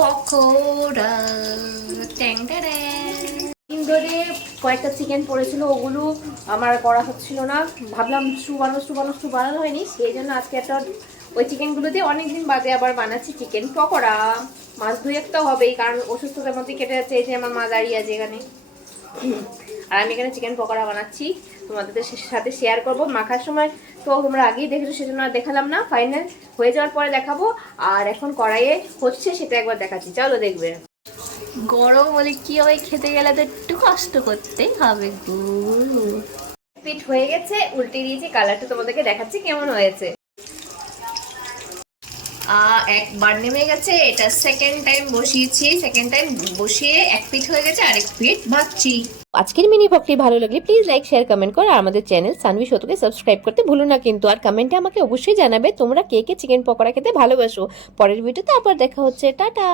পকোড়া। ধরে কয়েকটা চিকেন পড়েছিল, ওগুলো আমার করা হচ্ছিল না। ভাবলাম স্টু বানানো স্টু বানানো হয়নি, সেই জন্য আজকে একটা ওই চিকেনগুলো দিয়ে অনেকদিন বাদে আবার বানাচ্ছি চিকেন পকোড়া। মাছ দুই একটা হবেই, কারণ অসুস্থতার মধ্যে কেটে যাচ্ছে, এই যে আমার মা দাঁড়িয়ে আছে এখানে। আর আমি এখানে চিকেন পকোড়া বানাচ্ছি। তোমাদের সাথে শেয়ার করব। মাখার সময় তো তোমরা আগেই দেখেছ সেজন্য আর দেখালাম না। ফাইনাল হয়ে যাওয়ার পরে দেখাবো। আর এখন কড়াইয়ে হচ্ছে সেটা একবার দেখাচ্ছি। চলো দেখবে। গরম বলে কি হয় খেতে গেলে তো একটু কষ্ট করতেই হবে পিঠ হয়ে গেছে। উল্টে দিয়েছি কালারটা তোমাদেরকে দেখাচ্ছি কেমন হয়েছে। একবার নেমে গেছে, এটা সেকেন্ড টাইম বসিয়েছি সেকেন্ড টাইম বসিয়ে এক পিঠ হয়ে গেছে, আরেক পিঠ ভাজছি আজকের মিনি ভক্তি ভালো লাগলে প্লিজ লাইক শেয়ার কমেন্ট করো। আর আমাদের চ্যানেল সানভি শতকে সাবস্ক্রাইব করতে ভুলো না কিন্তু। আর কমেন্টে আমাকে অবশ্যই জানাবে তোমরা কে কে চিকেন পকোড়া খেতে ভালোবাসো। পরের ভিডিওতে আবার দেখা হচ্ছে। টাটা!